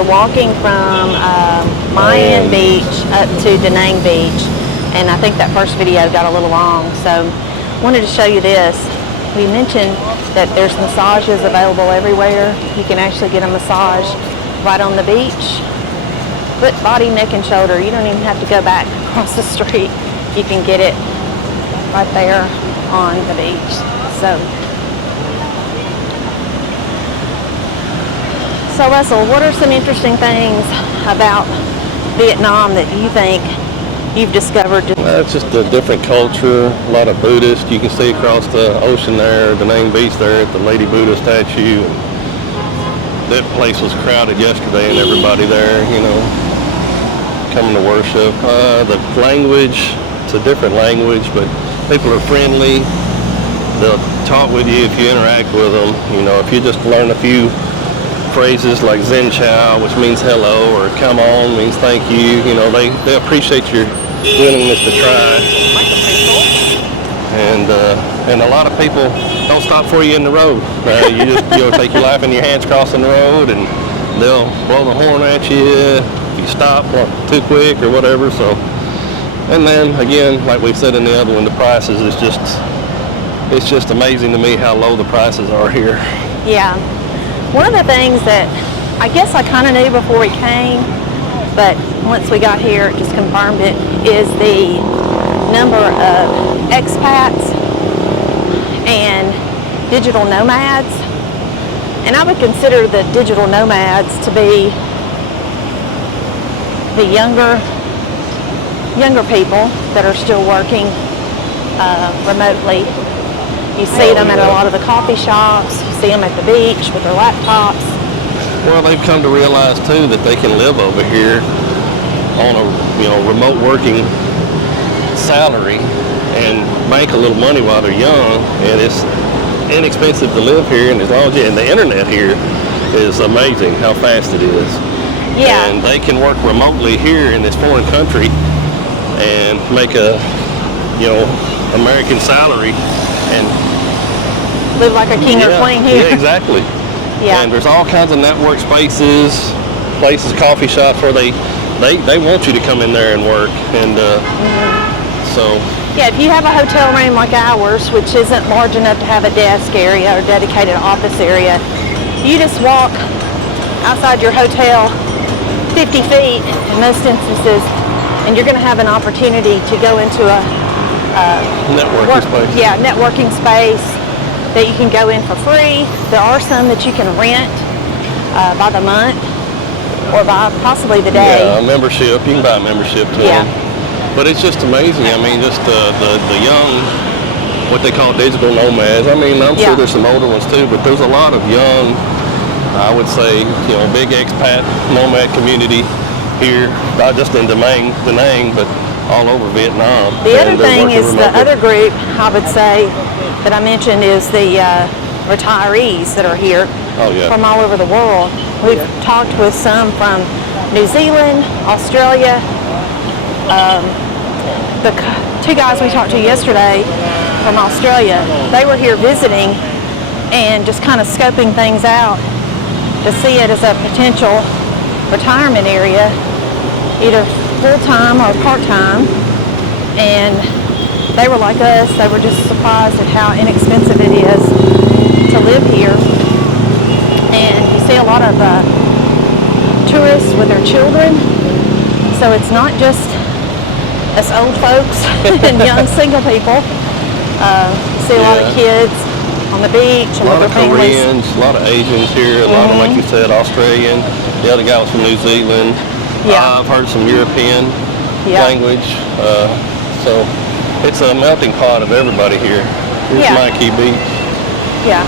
we're walking from Mayan Beach up to Da Nang Beach, and I think that first video got a little long, so wanted to show you this. We mentioned that there's massages available everywhere. You can actually get a massage right on the beach. Foot, body, neck, and shoulder. You don't even have to go back across the street. You can get it right there on the beach. So Russell, what are some interesting things about Vietnam that you think you've discovered? Well, it's just a different culture, a lot of Buddhists. You can see across the ocean there, the Nang Beach there at the Lady Buddha statue. That place was crowded yesterday and everybody there, you know, coming to worship. The language, it's a different language, but people are friendly. They'll talk with you if you interact with them. You know, if you just learn a few phrases like Zen Chow, which means hello, or come on means thank you. You know, they appreciate your willingness to try. And a lot of people don't stop for you in the road. You just take your life in your hands crossing the road, and they'll blow the horn at you if you stop too quick or whatever. So, and then again, like we said in the other one, the prices is it's just amazing to me how low the prices are here. Yeah. One of the things that I guess I kind of knew before we came, but once we got here, it just confirmed it, is the number of expats and digital nomads. And I would consider the digital nomads to be the younger people that are still working remotely. You see them at a lot of the coffee shops, you see them at the beach with their laptops. Well, they've come to realize too that they can live over here on a remote working salary and make a little money while they're young, and it's inexpensive to live here, and and the internet here is amazing how fast it is. Yeah. And they can work remotely here in this foreign country and make a American salary and live like a king or queen here. Yeah, exactly. Yeah. And there's all kinds of network spaces, places, coffee shops where they want you to come in there and work. And so. Yeah, if you have a hotel room like ours, which isn't large enough to have a desk area or dedicated office area, you just walk outside your hotel 50 feet in most instances, and you're going to have an opportunity to go into a networking space. Yeah, networking space that you can go in for free. There are some that you can rent by the month or by possibly the day. Yeah, a membership. You can buy a membership too. Yeah. But it's just amazing. I mean, just the young, what they call digital nomads. I mean, I'm sure there's some older ones too, but there's a lot of young, I would say, big expat nomad community here, not just in Da Nang, but all over Vietnam. The other thing is the other group, I would say, that I mentioned is the retirees that are here from all over the world. We've talked with some from New Zealand, Australia. The two guys we talked to yesterday from Australia, they were here visiting and just kind of scoping things out to see it as a potential retirement area, either full-time or part-time. And they were like us, they were just surprised at how inexpensive it is to live here. And you see a lot of tourists with their children, so it's not just us old folks and young single people. You see a lot of kids on the beach and with their families. A lot of Koreans, a lot of Asians here, a lot of, like you said, Australian. The other guy was from New Zealand. I've heard some European language. So it's a melting pot of everybody here. Here's Mikey Beach. Yeah.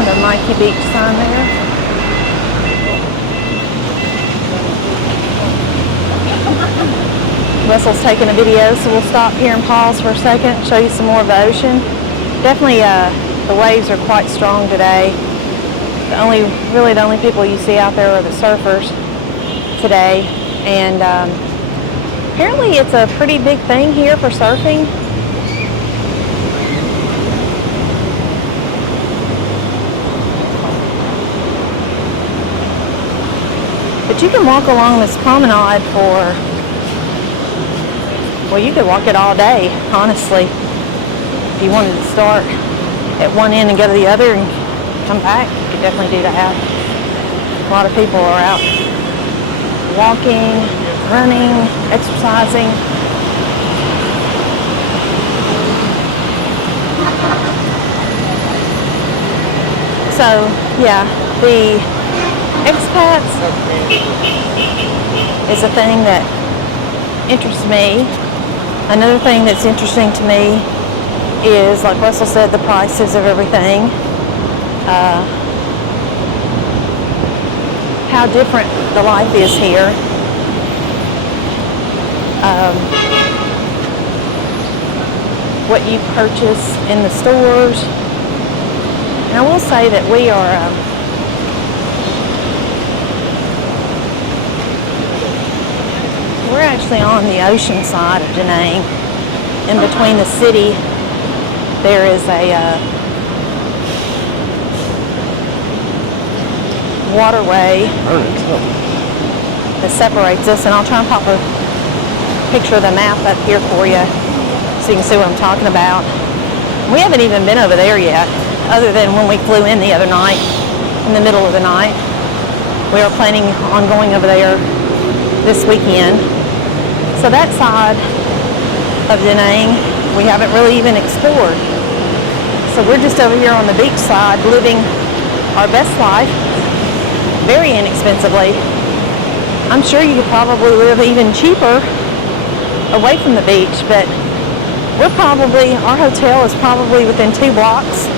And a Mikey Beach sign there. Russell's taking a video, so we'll stop here and pause for a second, show you some more of the ocean. Definitely the waves are quite strong today. Really the only people you see out there are the surfers today. And apparently it's a pretty big thing here for surfing. But you can walk along this promenade for, well, you could walk it all day, honestly. If you wanted to start at one end and go to the other and come back, you could definitely do that. A lot of people are out walking, running, exercising. So, yeah, the expats is a thing that interests me. Another thing that's interesting to me is, like Russell said, the prices of everything. How different the life is here. What you purchase in the stores. And I will say that we are we're actually on the ocean side of Da Nang. In between the city, there is a waterway that separates us, and I'll try and pop a picture of the map up here for you so you can see what I'm talking about. We haven't even been over there yet, other than when we flew in the other night, in the middle of the night. We are planning on going over there this weekend. So that side of Da Nang, we haven't really even explored. So we're just over here on the beach side, living our best life, very inexpensively. I'm sure you could probably live even cheaper away from the beach, but our hotel is probably within 2 blocks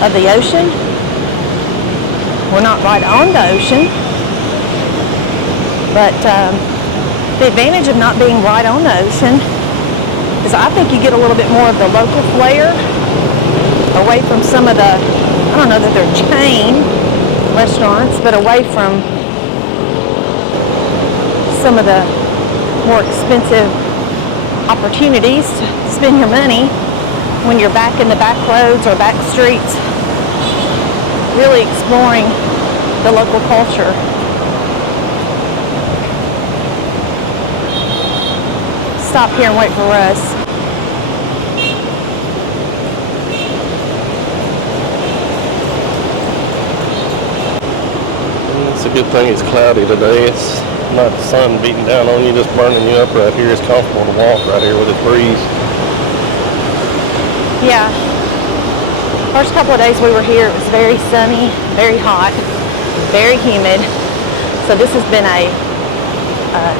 of the ocean. We're not right on the ocean, but the advantage of not being right on the ocean is I think you get a little bit more of the local flair away from some of the, I don't know that they're chain restaurants, but away from some of the more expensive opportunities to spend your money when you're back in the back roads or back streets, really exploring the local culture. Stop here and wait for Russ. It's a good thing it's cloudy today. It's not the sun beating down on you, just burning you up right here. It's comfortable to walk right here with this breeze. Yeah. First couple of days we were here, it was very sunny, very hot, very humid. So this has been a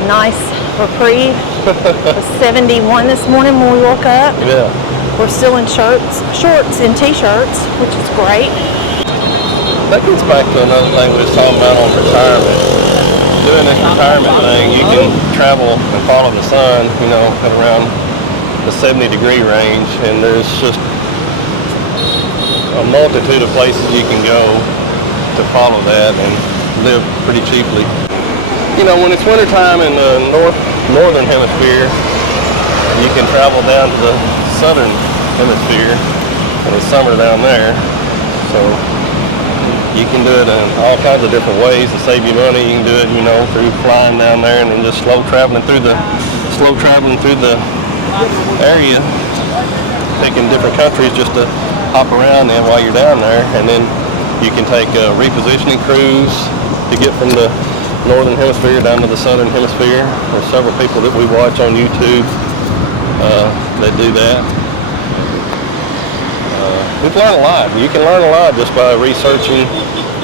nice reprieve. It was 71 this morning when we woke up. Yeah. We're still in shorts and t-shirts, which is great. That gets back to another thing we was talking about on retirement. Doing this retirement thing, you can travel and follow the sun, at around the 70-degree range, and there's just a multitude of places you can go to follow that and live pretty cheaply. When it's wintertime in the northern hemisphere, you can travel down to the southern hemisphere, and it's summer down there, so you can do it in all kinds of different ways to save you money. You can do it, through flying down there and then just slow traveling through the area, picking different countries just to hop around in while you're down there. And then you can take a repositioning cruise to get from the northern hemisphere down to the southern hemisphere. There's several people that we watch on YouTube that do that. We've learned a lot. You can learn a lot just by researching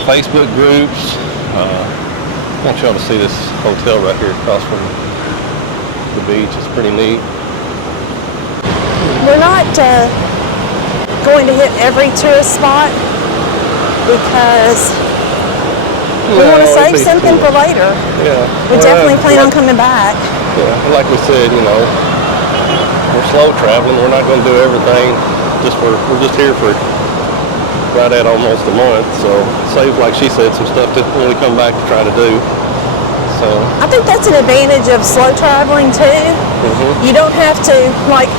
Facebook groups. I want y'all to see this hotel right here across from the beach. It's pretty neat. We're not going to hit every tourist spot because we want to save something for later. Yeah. We definitely plan on coming back. Yeah, like we said, we're slow traveling. We're not going to do everything. We're just here for right at almost a month, so save, like she said, some stuff to when we come back to try to do. So I think that's an advantage of slow traveling too. Mm-hmm. You don't have to, like,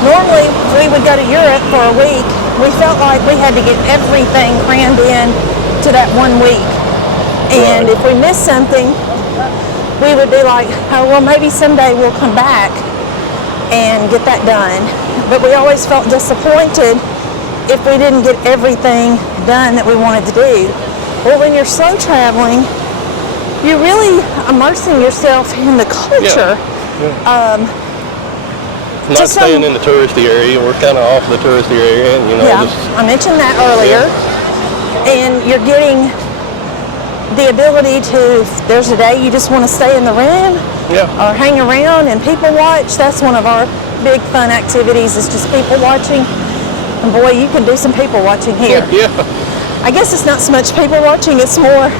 normally we would go to Europe for a week. We felt like we had to get everything crammed in to that 1 week. And Right. if we missed something, we would be like, oh, well, maybe someday we'll come back and get that done. But we always felt disappointed if we didn't get everything done that we wanted to do. Well, when you're slow traveling, you're really immersing yourself in the culture. Not staying in the touristy area. We're kind of off the touristy area, and I mentioned that earlier. And you're getting the ability to, if there's a day you just want to stay in the room or hang around and people watch. That's one of our big fun activities, is just people watching. And boy, you can do some people watching here. I guess it's not so much people watching, it's more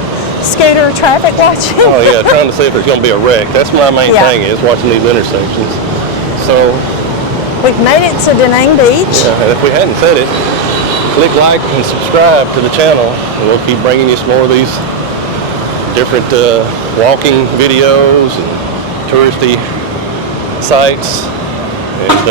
scooter traffic watching. Oh yeah, trying to see if there's going to be a wreck. That's my main thing, is watching these intersections. So we've made it to Da Nang Beach. And if we hadn't said it, click like and subscribe to the channel, and we'll keep bringing you some more of these different walking videos and touristy sites. And